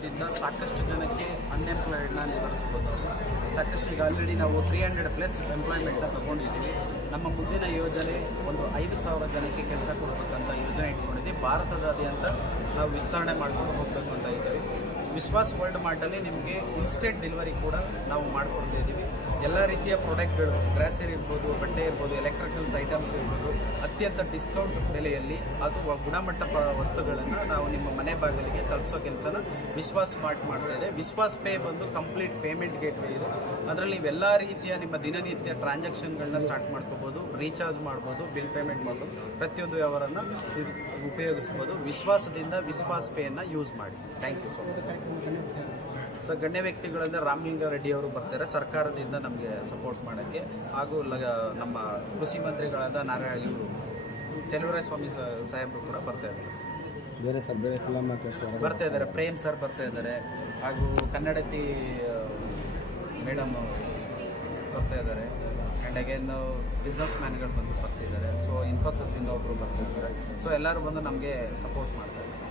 ಯೋಜನೆದಿಂದ ಸಾಕಷ್ಟು ಜನಕ್ಕೆ ಅನ್ಎಂಪ್ಲಾಯ್ಡ್ನ ನಿವಾರಿಸ್ಬೋದು. ಸಾಕಷ್ಟು ಈಗ ಆಲ್ರೆಡಿ ನಾವು 300+ ಎಂಪ್ಲಾಯ್ಮೆಂಟ್ನ ತೊಗೊಂಡಿದ್ದೀವಿ. ನಮ್ಮ ಮುಂದಿನ ಯೋಜನೆ ಒಂದು 5,000 ಜನಕ್ಕೆ ಕೆಲಸ ಕೊಡಬೇಕಂತ ಯೋಜನೆ ಇಟ್ಕೊಂಡಿದ್ದೀವಿ. ಭಾರತದಾದ್ಯಂತ ನಾವು ವಿಸ್ತರಣೆ ಮಾಡ್ಕೊಂಡು ಹೋಗಬೇಕು ಅಂತ ಇದ್ದೀವಿ. ವಿಶ್ವಾಸ್ ವರ್ಲ್ಡ್ ಮಾರ್ಟಲ್ಲಿ ನಿಮಗೆ ಇನ್ಸ್ಟೆಂಟ್ ಡೆಲಿವರಿ ಕೂಡ ನಾವು ಮಾಡ್ಕೊಡ್ತಾ ಇದ್ದೀವಿ. ಎಲ್ಲ ರೀತಿಯ ಪ್ರಾಡಕ್ಟ್ಗಳು, ಗ್ರಾಸರಿ ಇರ್ಬೋದು, ಬಟ್ಟೆ ಇರ್ಬೋದು, ಎಲೆಕ್ಟ್ರಿಕಲ್ಸ್ ಐಟಮ್ಸ್ ಇರ್ಬೋದು, ಅತ್ಯಂತ ಡಿಸ್ಕೌಂಟ್ ಬೆಲೆಯಲ್ಲಿ ಅದು ಗುಣಮಟ್ಟ ವಸ್ತುಗಳನ್ನು ನಾವು ನಿಮ್ಮ ಮನೆ ಬಾಗಿಲಿಗೆ ತಲುಪಿಸೋ ಕೆಲಸನ ವಿಶ್ವಾಸ್ ಸ್ಮಾರ್ಟ್ ಮಾಡ್ತಾ ಇದೆ. ವಿಶ್ವಾಸ್ ಪೇ ಬಂದು ಕಂಪ್ಲೀಟ್ ಪೇಮೆಂಟ್ ಗೇಟ್ವೇ ಇದೆ. ಅದರಲ್ಲಿ ನೀವೆಲ್ಲ ರೀತಿಯ ನಿಮ್ಮ ದಿನನಿತ್ಯ ಟ್ರಾನ್ಸಾಕ್ಷನ್ಗಳನ್ನ ಸ್ಟಾರ್ಟ್ ಮಾಡ್ಕೋಬೋದು, ರೀಚಾರ್ಜ್ ಮಾಡ್ಬೋದು, ಬಿಲ್ ಪೇಮೆಂಟ್ ಮಾಡ್ಬೋದು, ಪ್ರತಿಯೊಂದು ವ್ಯವಹಾರನ ಉಪಯೋಗಿಸ್ಬೋದು. ವಿಶ್ವಾಸದಿಂದ ವಿಶ್ವಾಸ್ ಪೇಯನ್ನು ಯೂಸ್ ಮಾಡಿ. Thank you so much. So ಗಣ್ಯ ವ್ಯಕ್ತಿಗಳಂದರೆ ರಾಮಲಿಂಗ ರೆಡ್ಡಿ ಅವರು ಬರ್ತಾರೆ ಸರ್ಕಾರದಿಂದ ನಮಗೆ ಸಪೋರ್ಟ್ ಮಾಡೋಕ್ಕೆ. ಹಾಗೂ ನಮ್ಮ ಕೃಷಿ ಮಂತ್ರಿಗಳಾದ ಇವರು ಚಲುವರಾಯ ಸ್ವಾಮಿ ಸಾಹೇಬರು ಕೂಡ ಬರ್ತಾ ಇದ್ದಾರೆ. ಬೇರೆ ಫಿಲಮ್ ಬರ್ತಾ ಇದ್ದಾರೆ. ಪ್ರೇಮ್ ಸರ್ ಬರ್ತಾ ಇದ್ದಾರೆ. ಹಾಗೂ ಕನ್ನಡತಿ ಮೇಡಮ್ ಬರ್ತಾ ಇದ್ದಾರೆ. ಆ್ಯಂಡ್ ಅಗೇನ್ ಬಿಸ್ನೆಸ್ ಮ್ಯಾನ್ಗಳು ಬಂದು ಬರ್ತಿದ್ದಾರೆ. ಸೊ ಇನ್ಫೋಸಿಸಿಂದ ಒಬ್ಬರು ಬರ್ತಾ ಇದ್ದಾರೆ. ಸೊ ಎಲ್ಲರೂ ಬಂದು ನಮಗೆ ಸಪೋರ್ಟ್ ಮಾಡ್ತಾ ಇದ್ದಾರೆ.